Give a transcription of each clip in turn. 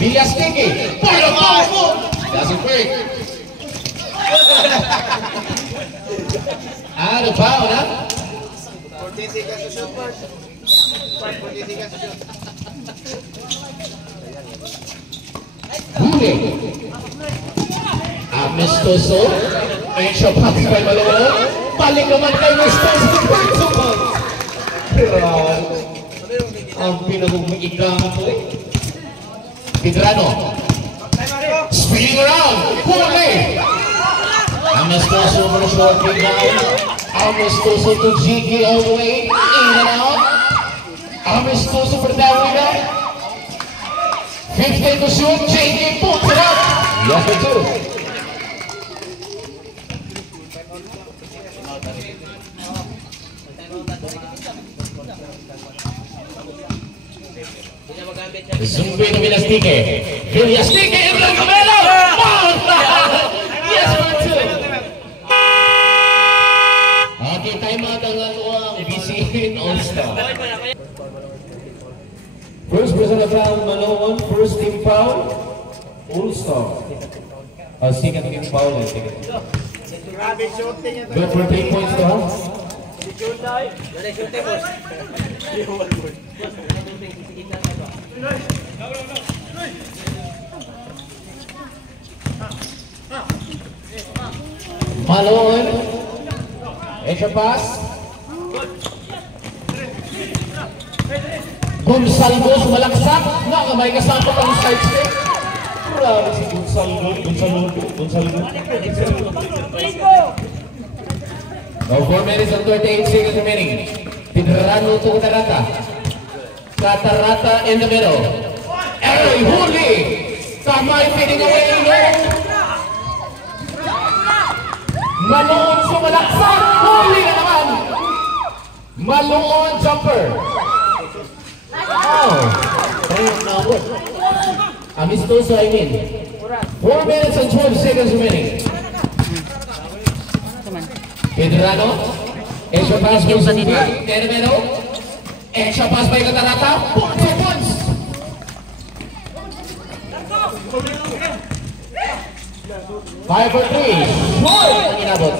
Villastique. Doesn't break. Out of bound, huh? 14 seconds to shoot first. 14 seconds to shoot. Huli. Amistoso. Extra pass by Malone. Balik naman kay Amistoso. Ang pinagugmigang po. Pidrano. Spinning around. Huli. Amistoso for the short kick down. Amistoso to Jiggy all the way. In and out. Amistoso for that winner. 15 to shoot. Jiggy puts it up. Yes, for two. Zumbi to Villastique. Villastique in the middle. Yes, for two. Okay, time out ang BCN All-Star. First personal foul, Malone. First team foul, All-Star. Second team foul. Good for 3 points to us. Malone. Extra pass. Gonsalvo malaksak. May kasama pang side step. Grabe si Gonsalvo. Now 4 minutes and 38 seconds remaining. Pidrano to Catarata. Catarata in the middle. Eroy huli. Tamay fading away. Malone sumalaksak. Huli na naman. Malone jumper. Oh. Amistoso, I mean. 4 minutes and 12 seconds remaining. Pidrano. Extra pass by Zumbi. Termino. Extra pass by Catarata. 2 points. Five for 3. Inabot.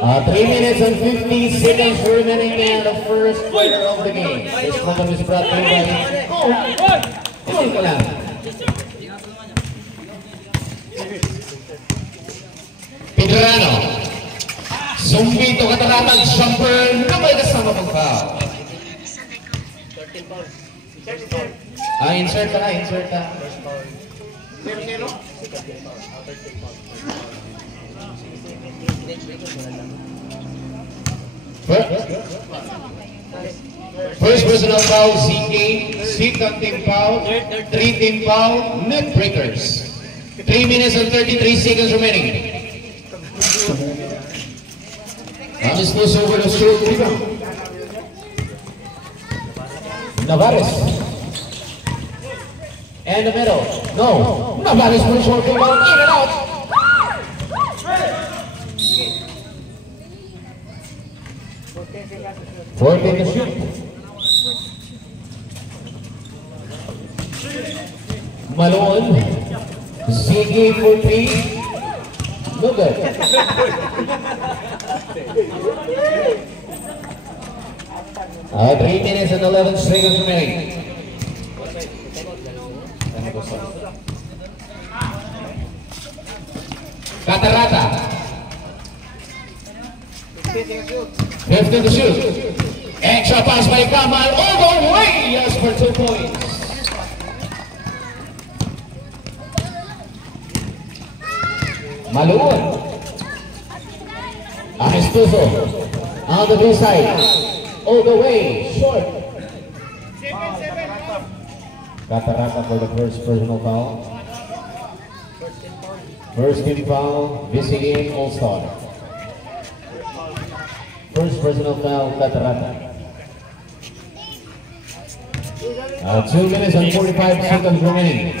3 minutes and 50 seconds remaining in the first quarter of the game. This program is brought to you by Coca-Cola. Pidrano. Zumbi to Catarata. Jumper. Namay kasama pang foul. Insert ka. First personal foul, ZK. Second team foul, 3 team foul, net breakers. 3 minutes and 33 seconds remaining. Amistoso over the short rebound. Navarez. And the middle. No. Navarez for the short rebound. In and out. Fourteen to shoot. Malone. Ziggy for 3. No good. Uh, 3 minutes and 11 seconds remaining. Catarata. 15 to shoot. Extra pass by Kamal all the way. Yes, for 2 points. Malone. Amistoso on the blue side. All the way, short. Catarata for the first personal foul. First team foul, VCN All-Star. First personal foul, Catarata. 2 minutes and 45 seconds remaining.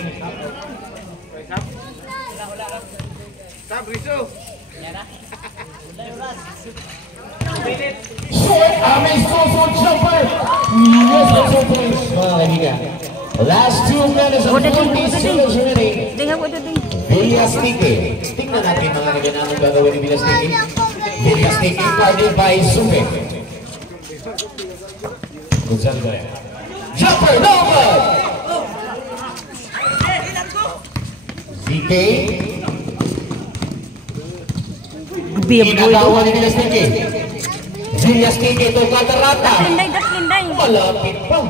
Short, Amistoso jumper. Yes, that's 2 points. Mga kaibigan. Last 2 minutes and 40 seconds remaining. Tingnan mo ito. Villastique. Tingnan natin mga naganamang gagawin ni Villastique. Villastique guarded by Supe. Gonzalez. Jumper, no good! ZK. Ginagawa ni Villastique. Villastique ito katarata. Dakinday. Malapit pa.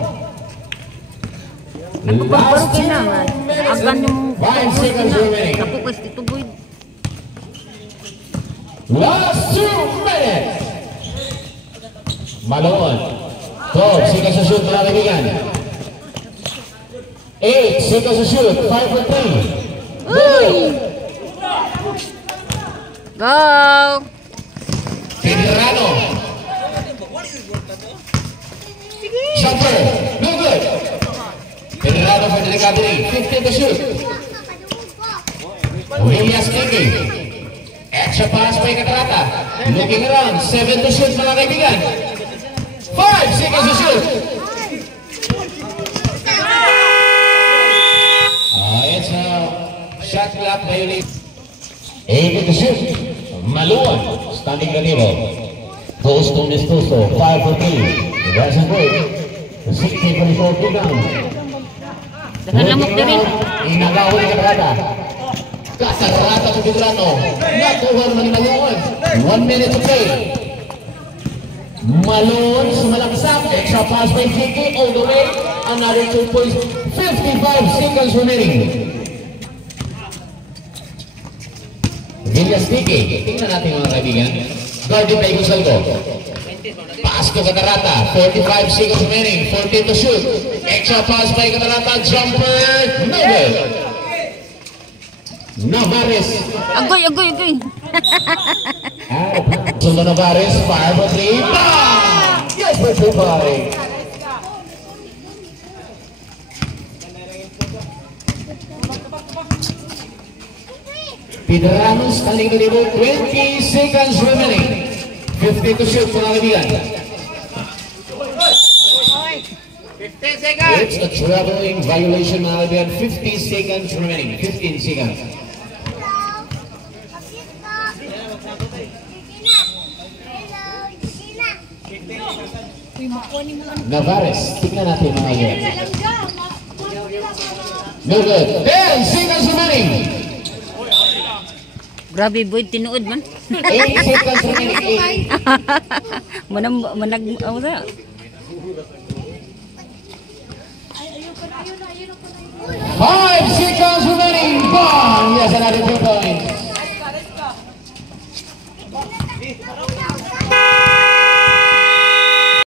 Nagpaparo kailangan. Agan yung 5 seconds remaining. ako kasi tuboy. Last 2 minutes. Malon. 12 seconds to shoot mga kaibigan. 8 seconds to shoot. 5 for 3. Go! Pedrano. Jumper. No good. Pedrano for the recovery. 15 to shoot. Villastique. Extra pass by Catarata. Looking around. 7 to shoot mga kaibigan. 5 seconds to shoot. It's a shot clock violation. 8 to shoot. Maluan. Standing Raniero. Goes to Nestuso. 5 for 3. Doesn't work. 60 for the short rebound. Dagan lamok na rin. Inagawa ni Catarata. Catarata to Pedrano. Nakuha naman ni Maluan. 1 minute to play. Malon sumalaksak. Extra pass by JK all the way. Another 2 points. 55 seconds remaining. Villastique. Tingnan natin mga kaibigan. Guarded by Gonzalo. Pass to Catarata. 45 seconds remaining. 14 to shoot. Extra pass by Catarata. Jumper. No good. Navarez. Agoy. Sundo Navarez. Fire for 3. Bang! Yes, for 2 body. Pedrano standing to the table. 20 seconds remaining. 50 to shoot mga kaibigan. 15 seconds. It's a traveling violation mga kaibigan. 50 seconds remaining. 15 seconds. Navarez. Tingnan natin mga kaibigan. No good. 10 seconds remaining. Grabe boy, tinuod man. 8 seconds remaining. Manag ano sa? 5 seconds remaining. Bang! Yes, another triple.